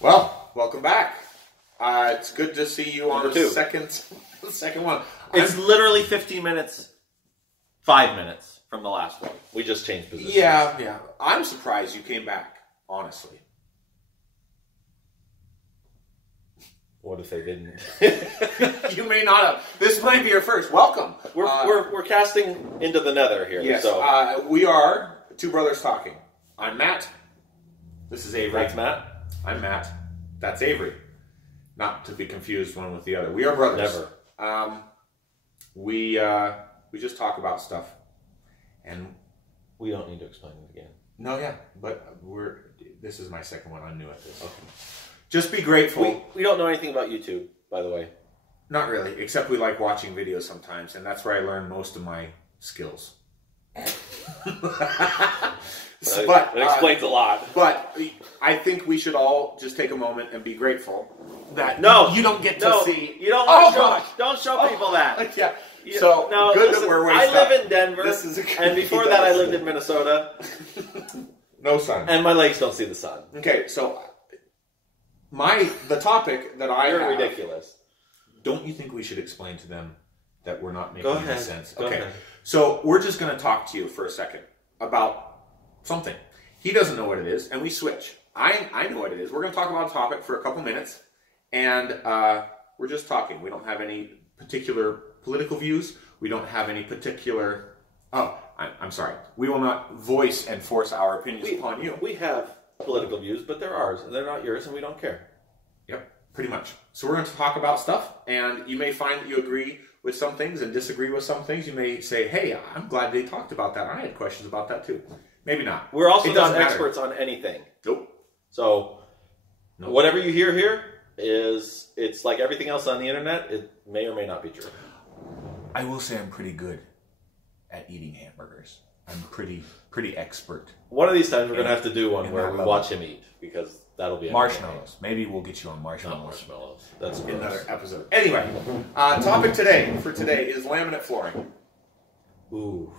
Well, welcome back. It's good to see you on the second one. It's literally 15 minutes, 5 minutes from the last one. We just changed positions. Yeah. I'm surprised you came back, honestly. What if they didn't? You may not have. This might be your first. Welcome. We're casting into the nether here. Yes, so. We are two brothers talking. I'm Matt. This is Avery. That's Matt. I'm Matt. That's Avery. Not to be confused one with the other. We are brothers. Never. We just talk about stuff, and we don't need to explain it again. No, yeah, but this is my second one. I'm new at this. Okay. Just be grateful. We don't know anything about YouTube, by the way. Not really, except we like watching videos sometimes, and that's where I learn most of my skills. But it explains a lot. But I think we should all just take a moment and be grateful that you don't get to see. You don't. Don't show people that. Yeah. So good that we're wasting. I live in Denver, and before that I lived in Minnesota. No sun, and my legs don't see the sun. Okay, so the topic that I You're have, ridiculous. Don't you think we should explain to them that we're not making any sense? Go ahead. So we're just going to talk to you for a second about something. He doesn't know what it is, and we switch. I know what it is. We're going to talk about a topic for a couple minutes, and we're just talking. We don't have any particular political views. We don't have any particular... Oh, I'm sorry. We will not voice and force our opinions upon you. We have political views, but they're ours. They're not yours, and we don't care. Yep, pretty much. So we're going to talk about stuff, and you may find that you agree with some things and disagree with some things. You may say, hey, I'm glad they talked about that. I had questions about that too. Maybe not. We're also not experts on anything. Nope. So whatever you hear here it's like everything else on the internet. It may or may not be true. I will say I'm pretty good at eating hamburgers. I'm pretty expert. One of these times we're going to have to do one where we watch him eat, because that'll be marshmallows. Maybe we'll get you on marshmallows. Not marshmallows. That's in another episode. Anyway, topic for today is laminate flooring. Ooh.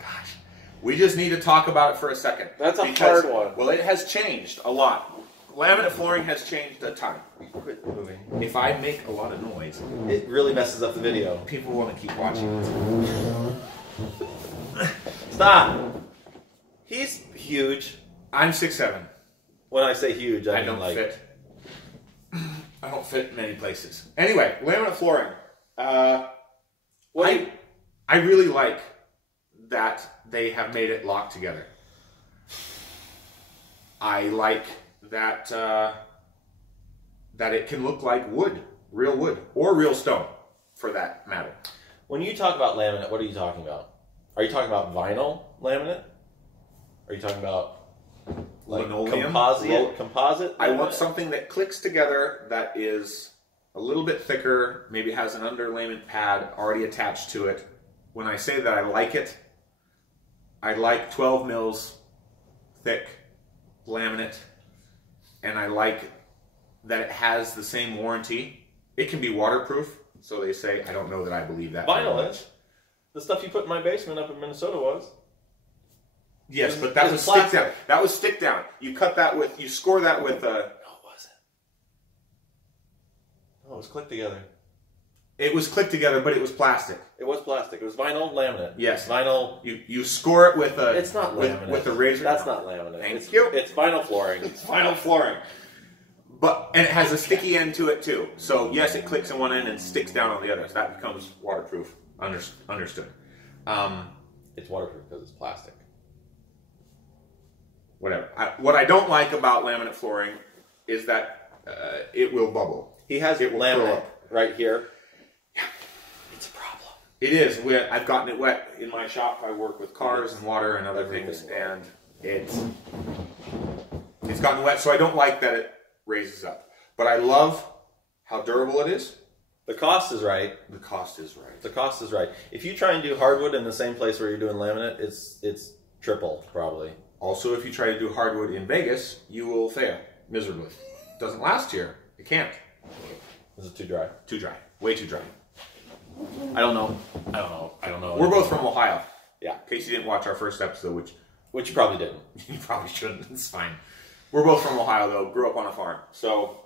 Gosh. We just need to talk about it for a second. That's a hard one. Well, it has changed a lot. Laminate flooring has changed a ton. Quit moving. If I make a lot of noise, it really messes up the video. People want to keep watching. Stop. He's huge. I'm 6'7". When I say huge, I mean don't fit. I don't fit many places. Anyway, laminate flooring. I really like that they have made it locked together. I like that that it can look like wood, or real stone, for that matter. When you talk about laminate, what are you talking about? Are you talking about vinyl laminate? Are you talking about like linoleum? Composite? I want something that clicks together, that is a little bit thicker, maybe has an underlayment pad already attached to it. When I say that I like it, I like 12 mils thick laminate, and I like that it has the same warranty. It can be waterproof, so they say. I don't know that I believe that. Vinyl is. The stuff you put in my basement up in Minnesota was. Yes, but that was stick down. That was stick down. You cut that with, you score that with a... No, it wasn't. No, it was clicked together. It was clicked together, but it was plastic. It was plastic. It was vinyl laminate. Yes. Vinyl. You score it with a... It's not laminate. With a razor. That's not laminate. Thank you. It's vinyl flooring. It's vinyl flooring. And it has a sticky end to it too. So yes, it clicks on one end and sticks down on the other. So that becomes waterproof. Understood. It's waterproof because it's plastic. Whatever. What I don't like about laminate flooring is that it will bubble. He has laminate right here. Yeah. It's a problem. It is. I've gotten it wet in my shop. I work with cars and water and other things, and it's gotten wet, so I don't like that it raises up. But I love how durable it is. The cost is right. The cost is right. The cost is right. If you try and do hardwood in the same place where you're doing laminate, it's triple probably. Also, if you try to do hardwood in Vegas, you will fail miserably. It doesn't last here. It can't. Is it too dry? Too dry. Way too dry. I don't know. We're both from Ohio. Yeah. In case you didn't watch our first episode, which you probably didn't. You probably shouldn't. It's fine. We're both from Ohio, though. Grew up on a farm. So,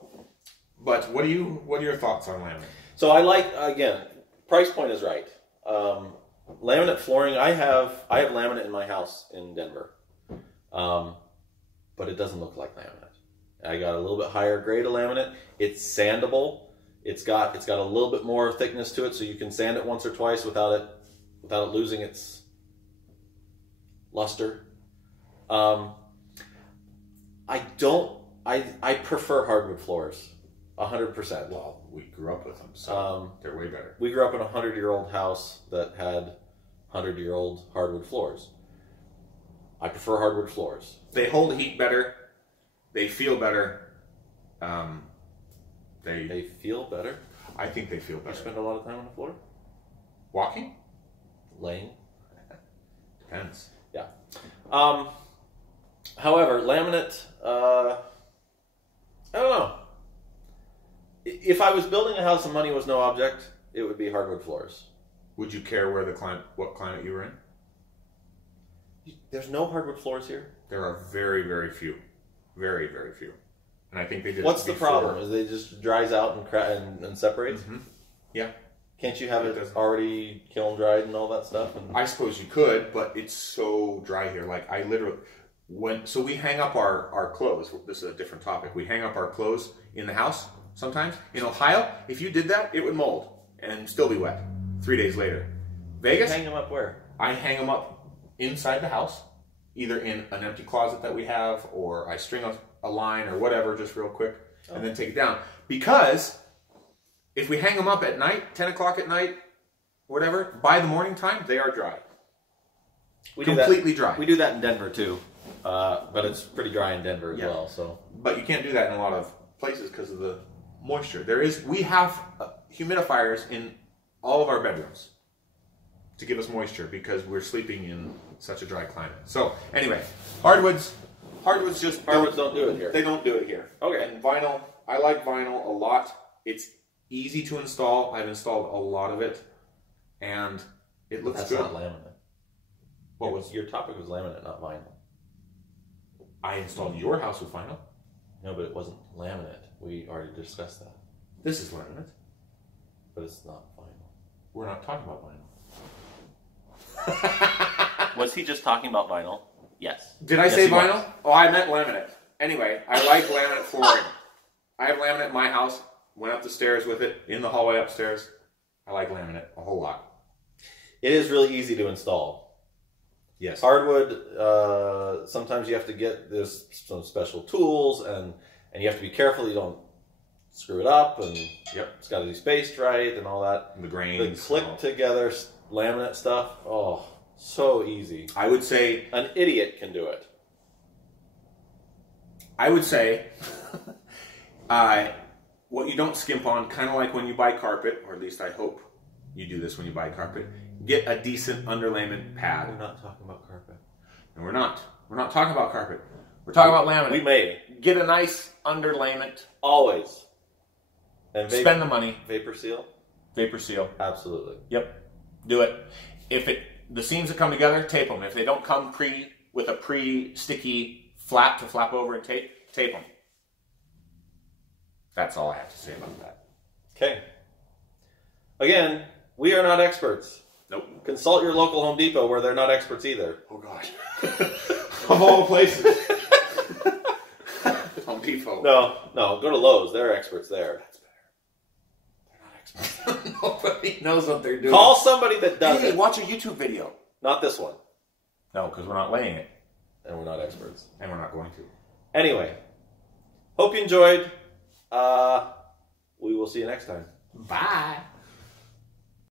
but what are your thoughts on laminate? So I like, again, price point is right. Laminate flooring. I have laminate in my house in Denver, but it doesn't look like laminate. I got a little bit higher grade of laminate. It's sandable. It's got a little bit more thickness to it, so you can sand it once or twice without it losing its luster. I prefer hardwood floors, 100%. Well, we grew up with them, so they're way better. We grew up in a 100-year-old house that had 100-year-old hardwood floors. I prefer hardwood floors. They hold heat better. They feel better. They feel better. I think they feel You better. spend a lot of time on the floor? Walking? Laying? Depends. Yeah. However, laminate, I don't know. If I was building a house and money was no object, it would be hardwood floors. Would you care what climate you were in? There's no hardwood floors here? There are very, very few. Very, very few. And I think they did. What's the problem? Is it just dries out and separates? Mm-hmm. Yeah. Can't you have it doesn't. already kiln dried and all that stuff? And... I suppose you could, but it's so dry here. Like I literally, so we hang up our clothes. This is a different topic. We hang up our clothes in the house sometimes. In Ohio, if you did that, it would mold and still be wet 3 days later. Vegas, hang them up where? I hang them up inside the house, either in an empty closet that we have, or I string a line or whatever just real quick and then take it down. Because if we hang them up at night, 10 o'clock at night, whatever, by the morning time, they are dry. Completely dry. We do that in Denver too, but it's pretty dry in Denver as well. So, but you can't do that in a lot of places because of the moisture. We have humidifiers in all of our bedrooms to give us moisture because we're sleeping in such a dry climate. So anyway, hardwoods don't do it here. They don't do it here. Okay. And vinyl, I like vinyl a lot. It's easy to install. I've installed a lot of it, and it looks good. That's not laminate. What was your topic? Was laminate, not vinyl. I installed your house with vinyl. No, but it wasn't laminate. We already discussed that. This is laminate, but it's not vinyl. We're not talking about vinyl. Was he just talking about vinyl? Yes. Did I say vinyl? Oh, I meant laminate. Anyway, I like laminate flooring. I have laminate in my house. Went up the stairs with it, in the hallway upstairs. I like laminate a whole lot. It is really easy to install. Yes. Hardwood, sometimes you have to get, there's some special tools, and you have to be careful you don't screw it up, and it's got to be spaced right, and all that. The grains. The click together laminate stuff, oh, so easy. I would say an idiot can do it. I would say what you don't skimp on, kind of like when you buy carpet, or at least I hope you do this when you buy carpet, get a decent underlayment pad. We're not talking about carpet. No, we're not. We're not talking about carpet. We're talking about laminate. We may. Get a nice underlayment. Always. And spend the money. Vapor seal? Vapor seal. Absolutely. Yep. Do it. If the seams that come together, tape them. If they don't come with a pre-sticky flap to flap over and tape them. That's all I have to say about that. Okay. Again, we are not experts. Nope. Consult your local Home Depot where they're not experts either. Oh, gosh. Of all places. Home Depot. No. Go to Lowe's. They're experts there. That's better. They're not experts. Nobody knows what they're doing. Call somebody that does it. Watch a YouTube video. Not this one. No, because we're not laying it. And we're not experts. And we're not going to. Anyway. Hope you enjoyed. We will see you next time. Bye.